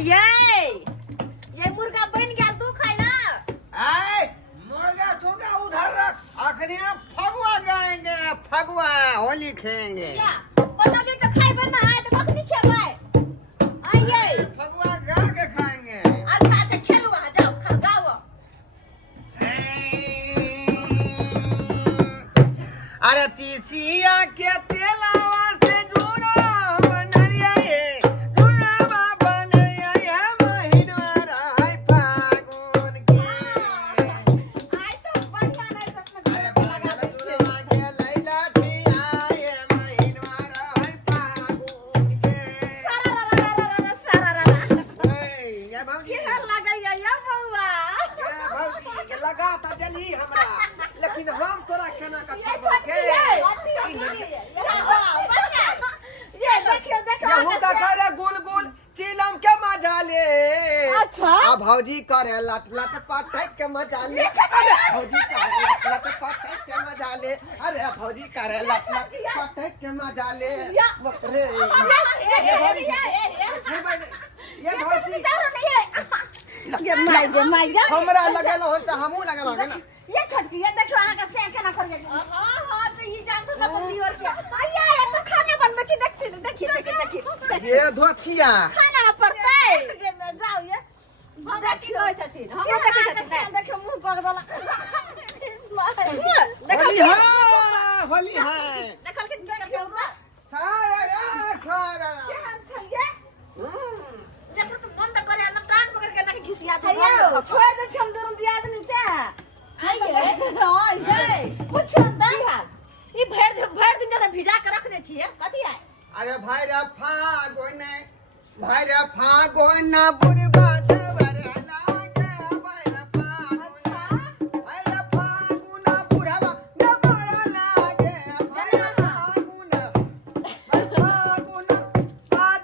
ये मुर्गा बन गया तू खाइला। आए मुर्गा तुर्गा उधर रख, आखिरी फगुआ गाएंगे, फगुआ होली खेलेंगे। बनोगे तो खाई बना है तो कब नहीं खेबाई। आइए फगुआ गा के खाएंगे। अच्छा अच्छा खेलो वहां जाओ खा गाओ। अरे तीसिया के तेलावा से जुड़ा बनरिया ये जुड़ा बनरिया ये महीनवारा है फागुन के। आई तो बढ़िया नहीं सकना। अरे बागल जुड़वा के लैला ठिया ये महीनवारा है फागुन के। सारा ये भौजी ये लगैया या बउआ। ये भौजी ये लगा था जल्दी हमरा, लेकिन हम तोरा केना का ये छोड़ के ये देखियो गेहूं का करे गुल गुल चिलम के मजा ले। अच्छा आ भौजी करे लट लट पटक के मजा ले। भौजी करे लट लट पटक के मजा ले। अरे भौजी करे लट लट पटक के मजा ले। बकरे ये भौजी हमरा लगल हो त हमहू लगल ना। ये छोटकी ये देखो आहा का से केना कर जाए। हां तो ये जान तो बंदी और क्या भैया ये तो खाने बनबे छी देखी ये धोथिया खाना पड़ते जाओ ये हम देखियो छथिन हम देखै छथिन देखियो मुंह पक देला। होली है होली है देखल के देखियो सारा सारा केहन छै ये जब तो मन त करे ना टांग पकड़ के ना घिसिया दे छोड़ दे हम दोनों दिया आदमी ते आइए हां ये कुछ अंदर ई भर दिन जरा भिजा के रखने छिए कथि है। अरे भाई रे फागोन बुढ़बा देवर लागे भाई रे फागोन भाई रे फागोन बुढ़बा देवर लागे भाई रे फागोन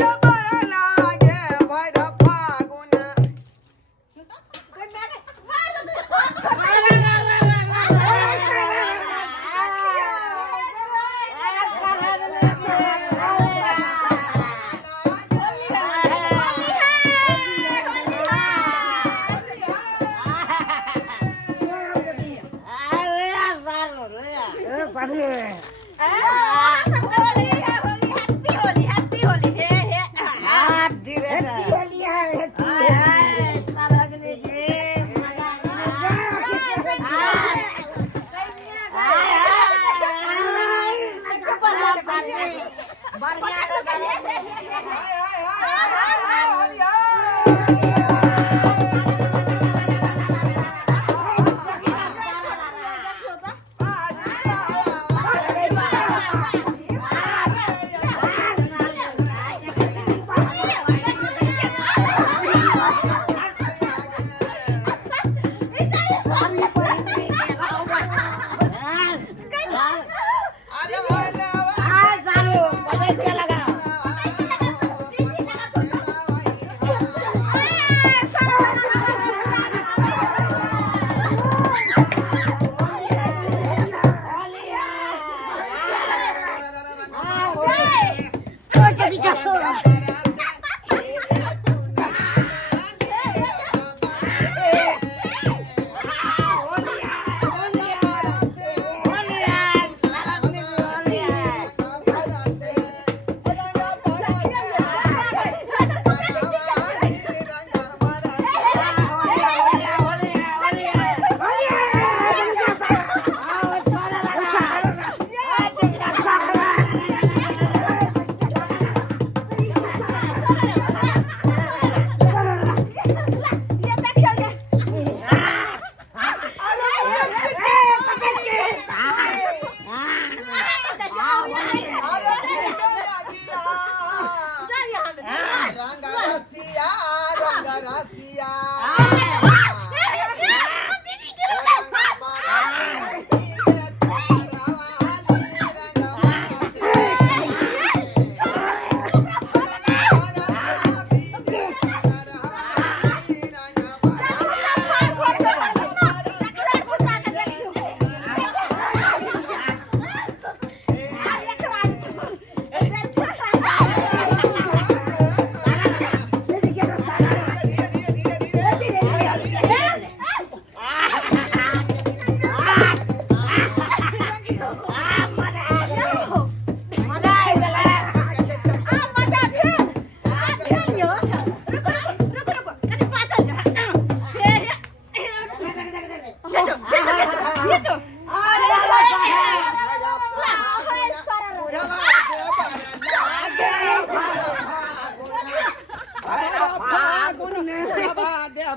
देवर लागे भाई रे फागोन।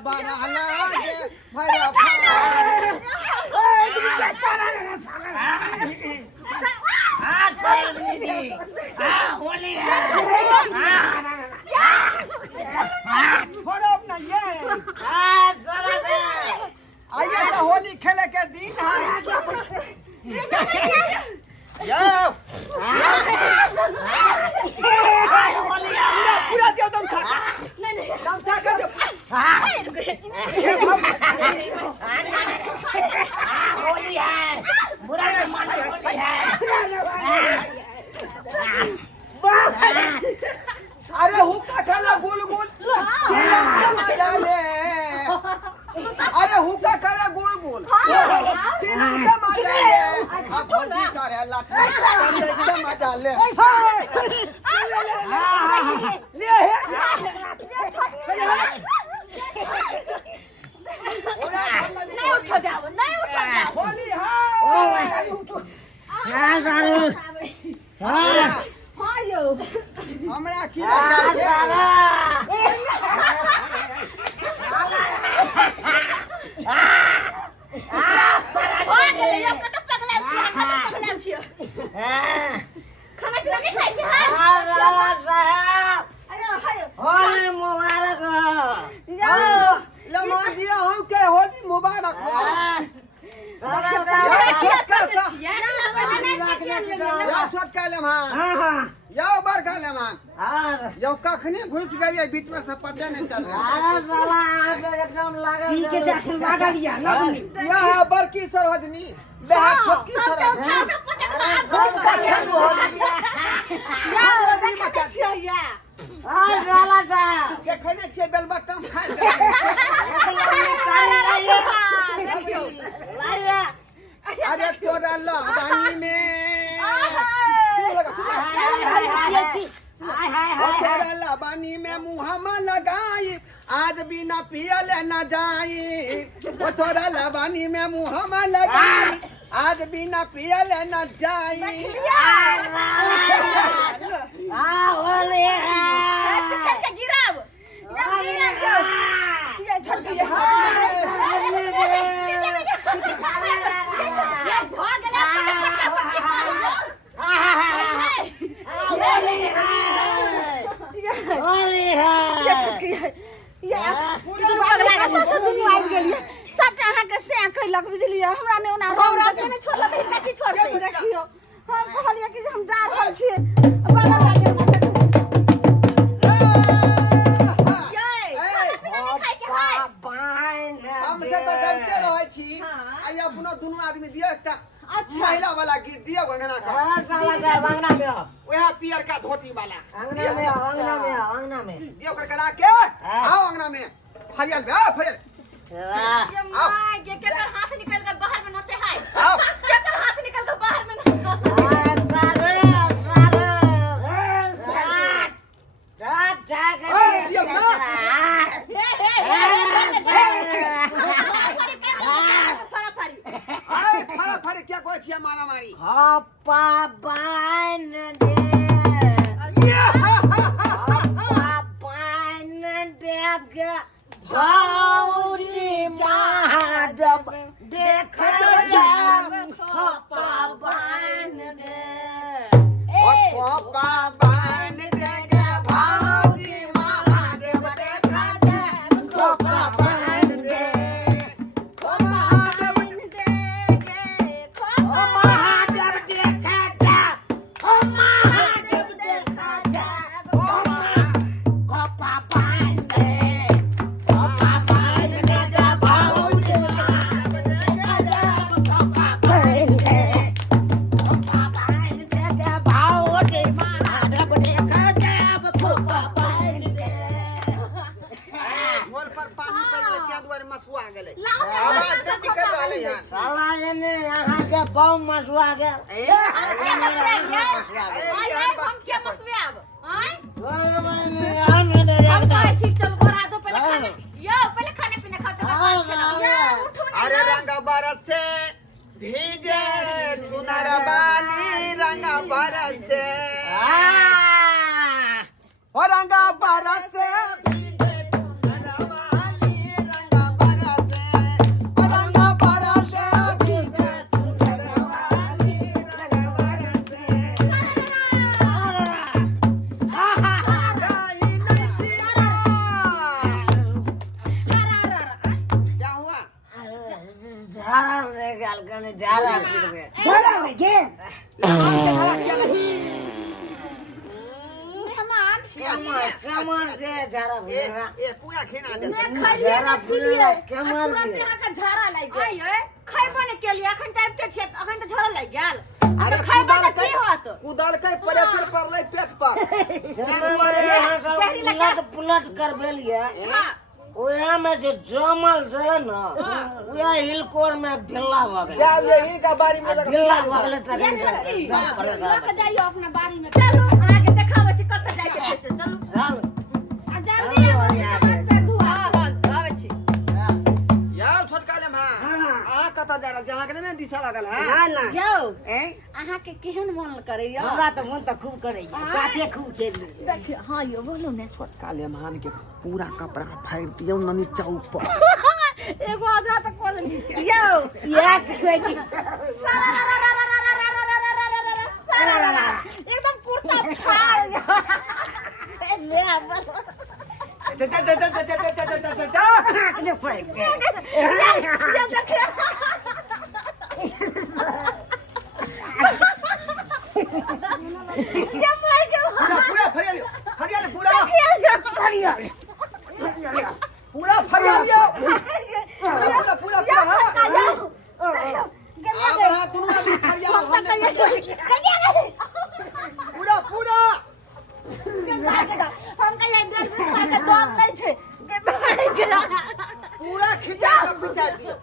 बड़ा लागे भैया होली है छोड़ो अपना ये आइए तो होली खेले के दिन है यो पूरा दियो दम खा कर दो होली है बुरा के मन होली है अरे हुक्का खेला गुल गुल चिलम मजा ले अरे हुक्का खेला गुल गुल चिलम मजा ले अब भौजी करे लात मजा ले होली है हमरा की होली मुबारक लमाजिया हम के होली मुबारक हो छोटका लेमान यो बड़का लेमान यो कखनी घुस गई बीच में से पता नहीं चल रहा यह बड़की सरोजनी बेहा छोटकी सरोजनी देखने छे बेलबट्टम खाए अरे तोरा लबानी में तोरा लबानी में मुहम्मा लगाई आज बिना पियल न जाई तोरा लबानी में मुहम्मा लगाई आज बिना पियल न जाई होली सबटा अहाँके से कैलक बुझलियै हमरा ने ओना रोम के नहि छोड़लक हिनका की छोड़तै देखियो हम कहलियै कि हम जा रहल छियै बाबा लागे हमसे तो डरते रहे छी आई अपनो दुनू आदमी दियो एकटा महिला वाला गीत दियो अंगना का अंगना में ओहा पियर का धोती वाला अंगना में दियो कर करा के आओ अंगना में फरियल बे फरियल ये माय के केकर हाथ निकल के बाहर में नचे है आओ केकर हाथ निकल के बाहर में फरे क्या कोई छिया मारा मारी भौजी महादेव देख खोपा बान देगे भौजी महादेव देखा जा खोपा बान दे महादेव महादेव देखा जा महादेव देखा जा खोपा बान दे बम मसुआ गया अरे रंग बरसे भीजे चुनर बाली रंग बरसे रंग बरसे भीजे चुनर बाली मने झाड़ा गिरबे झाड़ा में के मेहमान कमर से झाड़ा गिरबे ए पूरा खेना दे मैं खाइए ना पीलिए कमर तुरंत यहाँ का झाड़ा लाग गेल आइए खैबो ने केलिए अखन त आबिते छै अखन त झाड़ा लाग गेल अरे खैबो ने की होत कुदाल के प्रेशर पड़ले पेट पर पुलट कर बेलिए ओया में जो जमल है ना ओया हिलकोर में ढिल्ला भ गए जाओ यही का बारी में लगा ढिल्ला भ गए ट्रेन लक जाइयो अपना बाड़ी में चलो आके देखाबै छी कत जाय के छै चलू चल आ जल्दी आबो सब पैर धुआ आबै छी याओ छोटका ले हां आ कत जा रहा जहां के ने दिशा लागल है ना ना जाओ ए अहाँ के केहन मन करैया हमरा तो मन तो खूब करैया साथे खूब खेल देखियो हां यो बोलो ने छोटका ले मान के पूरा कपड़ा फाड़ दियो ननी चौक पर एगो आधा तक कर यो यस कोई की एकदम कुर्ता फाड़ ले बस ने फाड़ ये देखिए ये फाड़ के पूरा फरिया पूरा सरिया पूरा फरिया पूरा हां तुम ना फरिया पूरा हम कहिए डर बिछा के दम नहीं छे पूरा खिंचा के बिछा दियो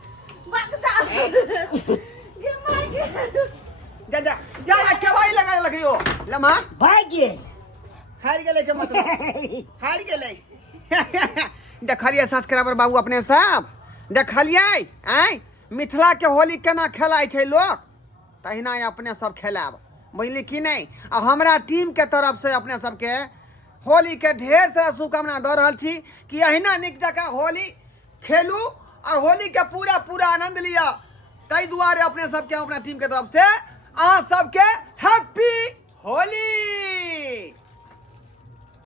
जा केवाई लगा लगियो लम्हा भाग्य हार गेले के मतलब हार गेले देखलिए सब्सक्राइबर बाबू अपने सब देखलिए आय मिथिला के होली केना खेलाय छै लोग तहिना अपने सब खेलाब बुझली कि नहीं। अब हमरा टीम के तरफ से अपने सबके होली के ढेर सारा शुभकामना दे रहल छी कि अहिना निक जका होली खेलू और होली के पूरा आनंद लिया। ताहि दुआरे अपने सबके अपना टीम के तरफ से अहाँ सबके हैप्पी